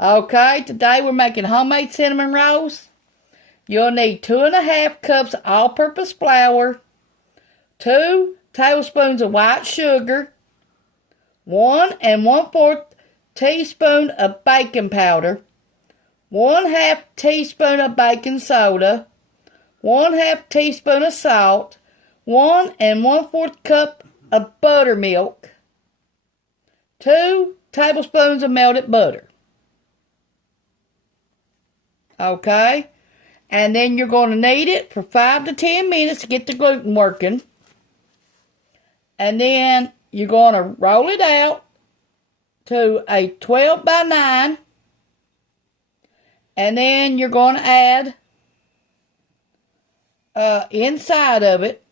Okay, today we're making homemade cinnamon rolls. You'll need 2½ cups of all-purpose flour, 2 tablespoons of white sugar, 1 1/4 teaspoon of baking powder, 1/2 teaspoon of baking soda, 1/2 teaspoon of salt, 1 1/4 cup of buttermilk, 2 tablespoons of melted butter. Okay, and then you're going to knead it for 5 to 10 minutes to get the gluten working. And then you're going to roll it out to a 12 by 9. And then you're going to add inside of it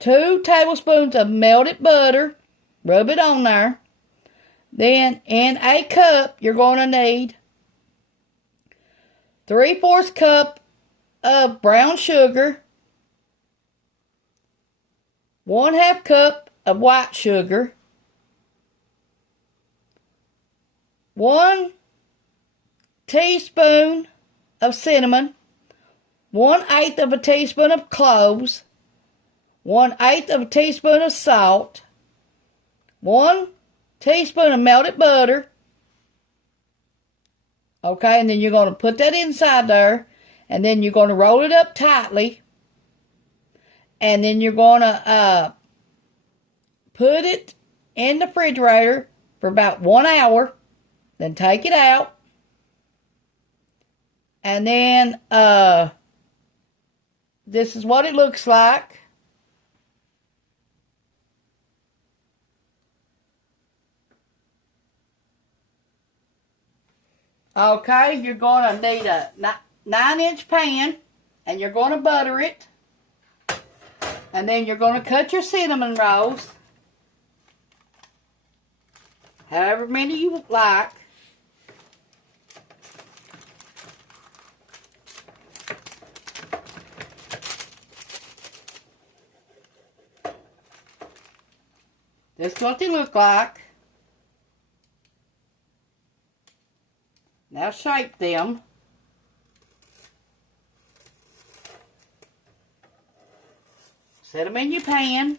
2 tablespoons of melted butter. Rub it on there. Then in a cup, you're going to need 3/4 cup of brown sugar, 1/2 cup of white sugar, 1 teaspoon of cinnamon, 1/8 of a teaspoon of cloves, 1/8 of a teaspoon of salt, 1 teaspoon of melted butter. Okay, and then you're going to put that inside there, and then you're going to roll it up tightly, and then you're going to put it in the refrigerator for about 1 hour, then take it out, and then this is what it looks like. Okay, you're going to need a 9-inch pan, and you're going to butter it. And then you're going to cut your cinnamon rolls, however many you like. This is what they look like. Now shape them. Set them in your pan.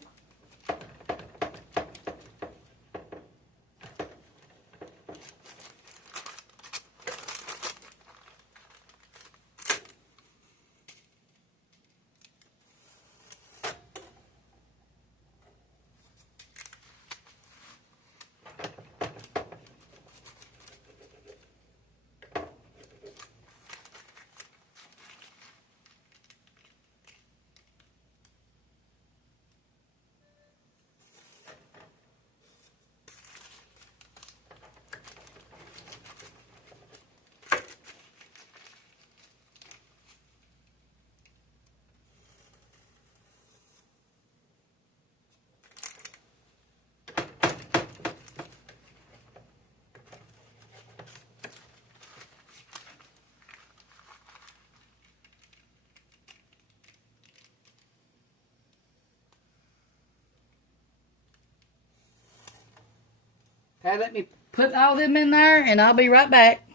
Okay, let me put all them in there, and I'll be right back.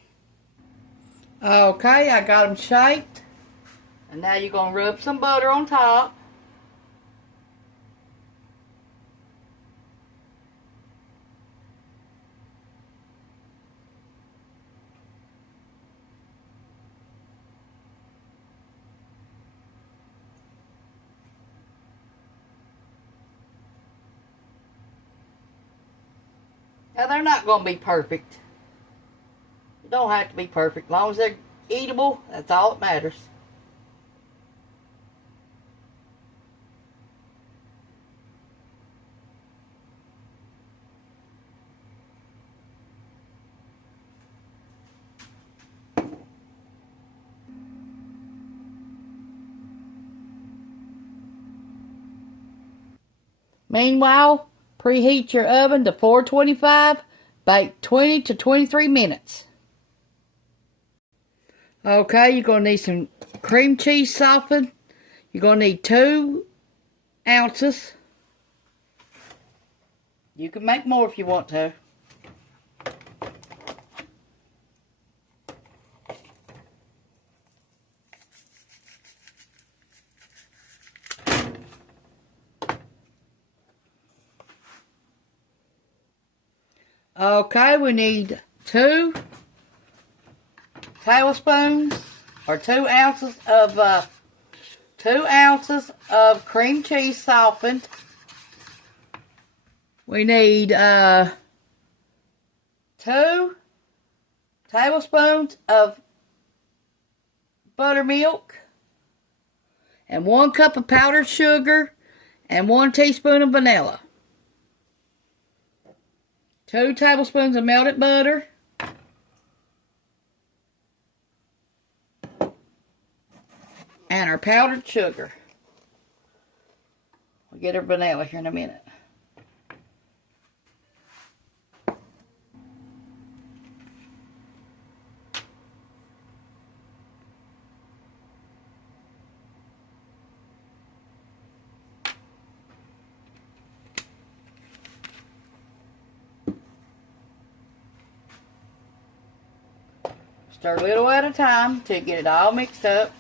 Okay, I got them shaped. And now you're going to rub some butter on top. Now, they're not going to be perfect. They don't have to be perfect. As long as they're eatable, that's all that matters. Meanwhile, preheat your oven to 425, bake 20 to 23 minutes. Okay, you're going to need some cream cheese softened. You're going to need 2 ounces. You can make more if you want to. Okay, we need 2 tablespoons or 2 ounces of 2 ounces of cream cheese softened. We need 2 tablespoons of buttermilk and 1 cup of powdered sugar and 1 teaspoon of vanilla. 2 tablespoons of melted butter. And our powdered sugar. We'll get our vanilla here in a minute. Stir a little at a time to get it all mixed up.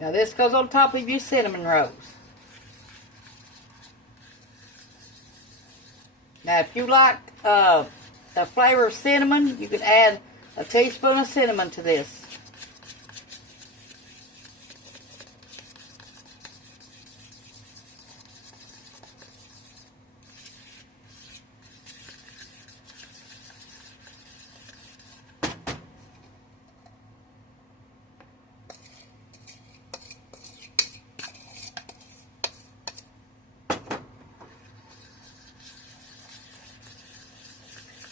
Now this goes on top of your cinnamon rolls. Now if you like the flavor of cinnamon, you can add a teaspoon of cinnamon to this.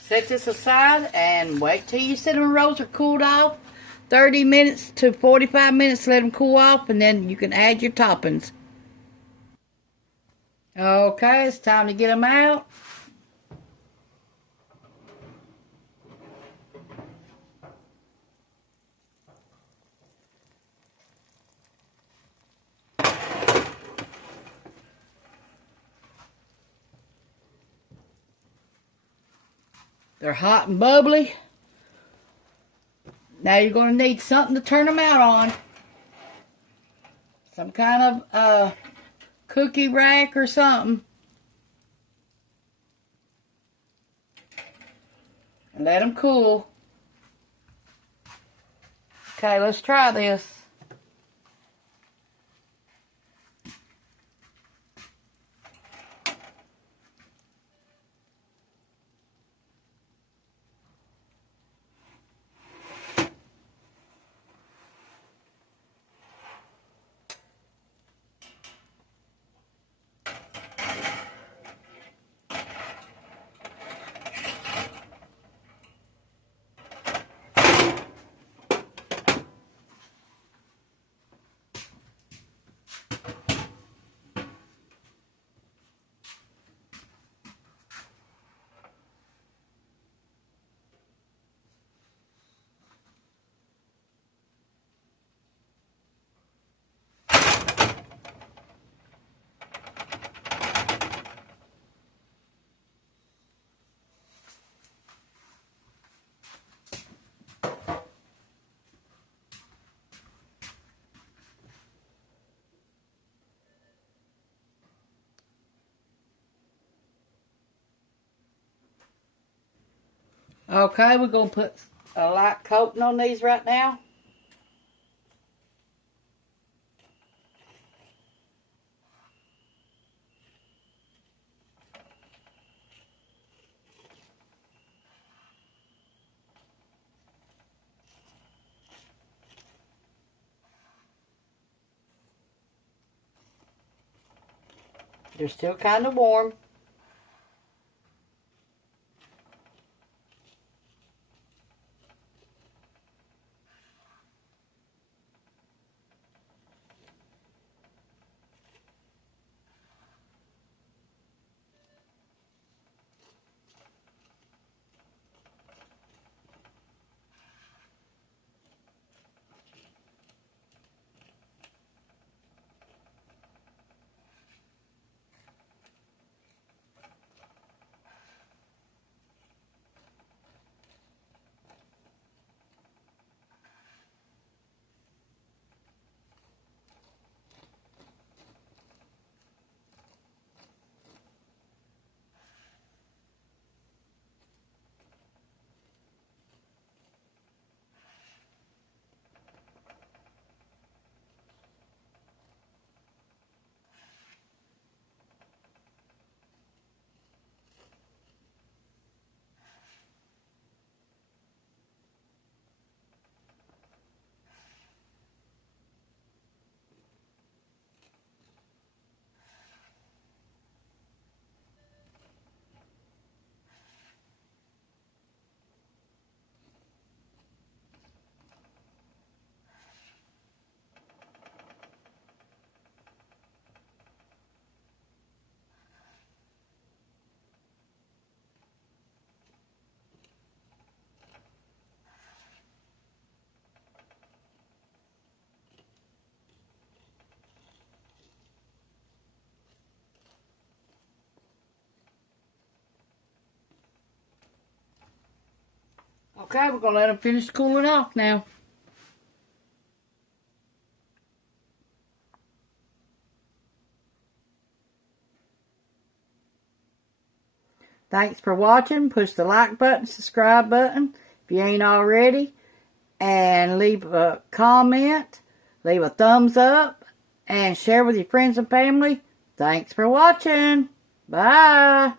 Set this aside and wait till your cinnamon rolls are cooled off. 30 minutes to 45 minutes, let them cool off, and then you can add your toppings. Okay, it's time to get them out. They're hot and bubbly. Now you're going to need something to turn them out on. Some kind of cookie rack or something. And let them cool. Okay, let's try this. Okay, we're going to put a light coating on these right now. They're still kind of warm. Okay, we're going to let them finish cooling off now. Thanks for watching. Push the like button, subscribe button if you ain't already. And leave a comment, leave a thumbs up, and share with your friends and family. Thanks for watching. Bye.